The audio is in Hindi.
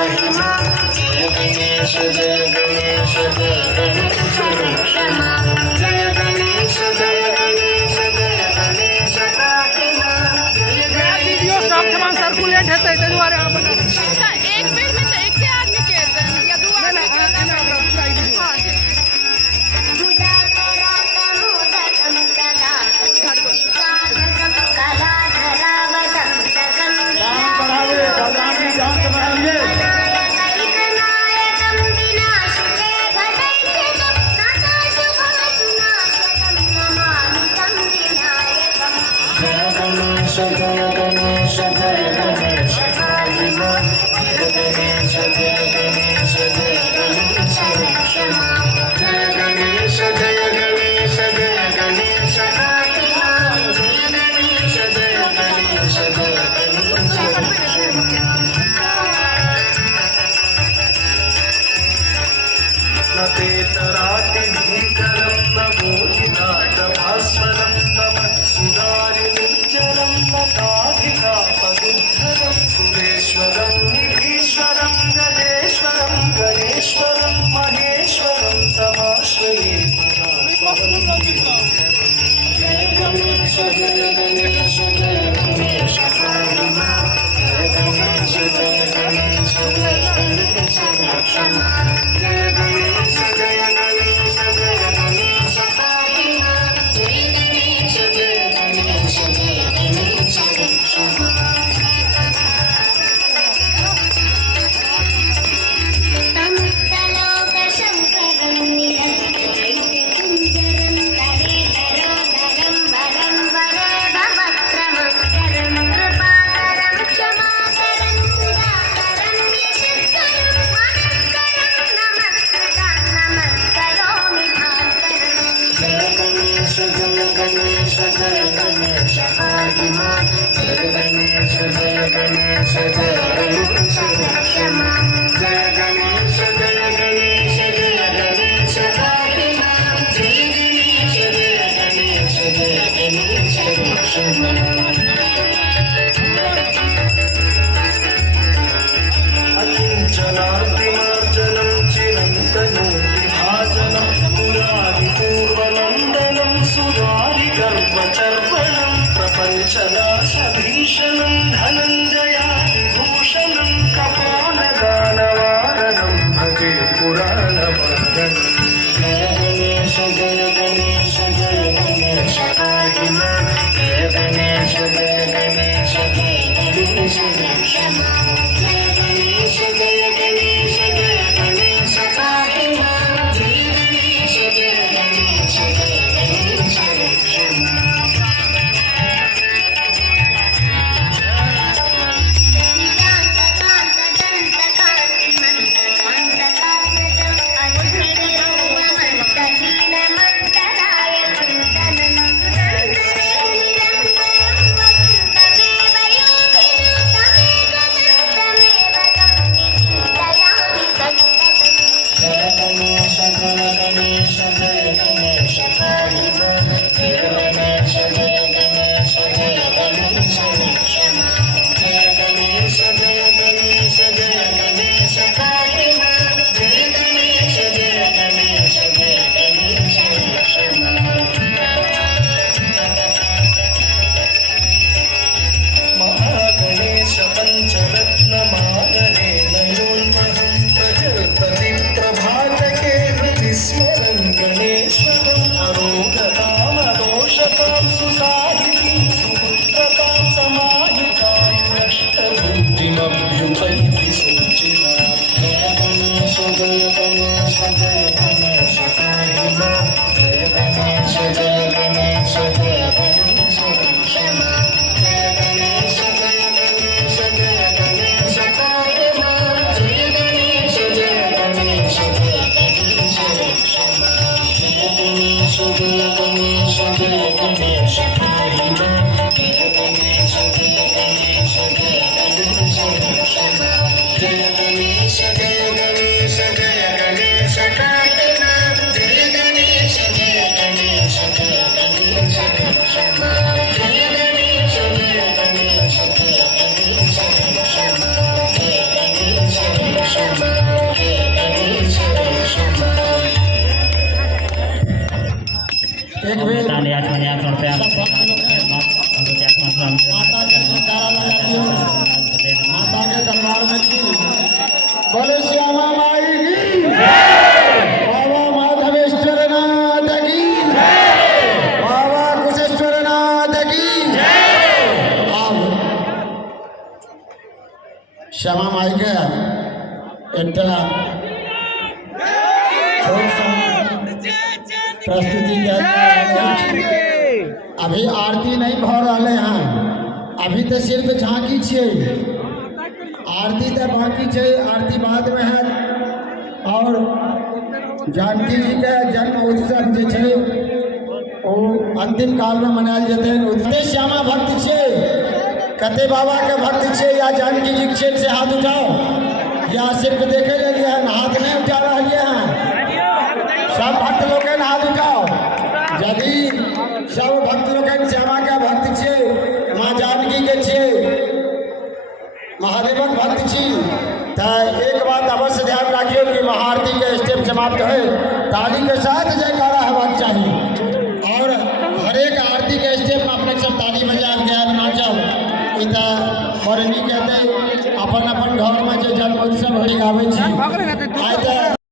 पाहि मां जय गणेश जय गणेश जय गणेश रक्ष मां जय गणेश जय गणेश जय गणेश पाहि मां जय वीडियो सामान सर्कुलेट है ते द्वारे आपण एक मिनट में एक के आदमी के या दो आदमी के हां जय गणेश जय गणेश पाहि मां जय गणेश जय गणेश जय गणेश रक्ष मां जय गणेश जय गणेश जय गणेश पाहि मां जय गणेश जय गणेश जय गणेश रक्ष न तेतराति भीकरं न मोहिताटभास्वरं नमः सुरारिनिर्जरं नताधिकापदुद्धरं सुरेश्वरं निधीश्वरं गणेश्वरं गणेश्वरं महेश्वरं तमाश्रये जय गणेश जय गणेश जय गणेश पाहि मां जय गणेश जय गणेश जय गणेश रक्ष मां जय गणेश जय गणेश जय गणेश पाहि मां जय गणेश जय गणेश जय गणेश रक्ष मां समस्तलोकशङ्करं निरस्तचैत्यकुञ्जरं तरेतरोदरं वरं वरेदवक्त्रमकरं कृपाकरं क्षमाकरं सुधाकरं यशस्करं मनस्करं नमस्करोमि भास्करं जय गणेश जय गणेश जय गणेश पाहि मां जय गणेश जय गणेश जय गणेश रक्ष मां जय गणेश जय गणेश जय गणेश पाहि मां जय गणेश जय गणेश जय गणेश रक्ष मां अकिञ्चनार्तिमार्जनं चिरन्तनोऽतिभाजनं पुरारिपूर्वनन्दनं सुरारिगर्वचर्वणं प्रपञ्चनाशभीषणं धनञ्जयादिभूषणं कपालदानवारणं भजे पुराणवर्धनं जय गणेश जय गणेश जय गणेश पाहि मां जय गणेश जय गणेश जय गणेश रक्ष मां जय गणेश जय गणेश जय गणेश पाहि मां जय गणेश जय गणेश जय गणेश रक्ष मां जय गणेश जय गणेश जय गणेश पाहि मां जय गणेश जय गणेश जय गणेश रक्ष मां जय गणेश जय गणेश जय गणेश पाहि मां जय गणेश जय गणेश जय गणेश रक्ष मां महागणेश पञ्चरत्नमादरेण योन्वहं प्रजल्पति प्रभातके हृदि स्मरन् गणेश्वरम् अरोगतामदोषतां सुसाहितीं सुपुत्रतां समाहितायुरष्टबुद्धिमभ्युपैति सूचिताम् जय गणेश जय गणेश जय गणेश पाहि मां जय गणेश जय गणेश जय गणेश रक्ष मां जय गणेश जय गणेश जय गणेश पाहि माता के जयकारा लगा दियो। माता के दरबार में छी बोले श्यामा माई की बाबा माधवेश्वर नाथ की बाबा कुशेश्वर नाथ की। अब श्यामा माई के एक छोट सा प्रस्तुति के अभी आरती नहीं भ रहे हैं, अभी तो सिर्फ झांकी छे, आरती तो बाकी छे, आरती बाद में है। और जानकी जी के जन्म उत्सव जे छे वो अंतिम काल में मनायल जेते। कते श्यामा भक्त छे, कते बाबा के भक्त छे या जानकी जी छे से हाथ उठाओ, या सिर्फ देखे ले लिए हैं हाथ नहीं उठा रहे हैं। सब भक्त लोग के हाथ उठाओ। यदि सब भक्त लोग श्यामा के भक्त छे, माँ जानकी के छे, महादेवक भक्त छी, तो एक बात अवश्य ध्यान रखियो कि महाआरती के स्टेप समाप्त है, ताली के साथ जयकारा हेबाक चाहिए। और हर एक आरती के स्टेप में अपने सब ताली बजाब गायब नाचब, ई तो बड़ नीक हेतै। अपन अपन घर में जो जन्मोत्सव होई गाबै छी, आइ तऽ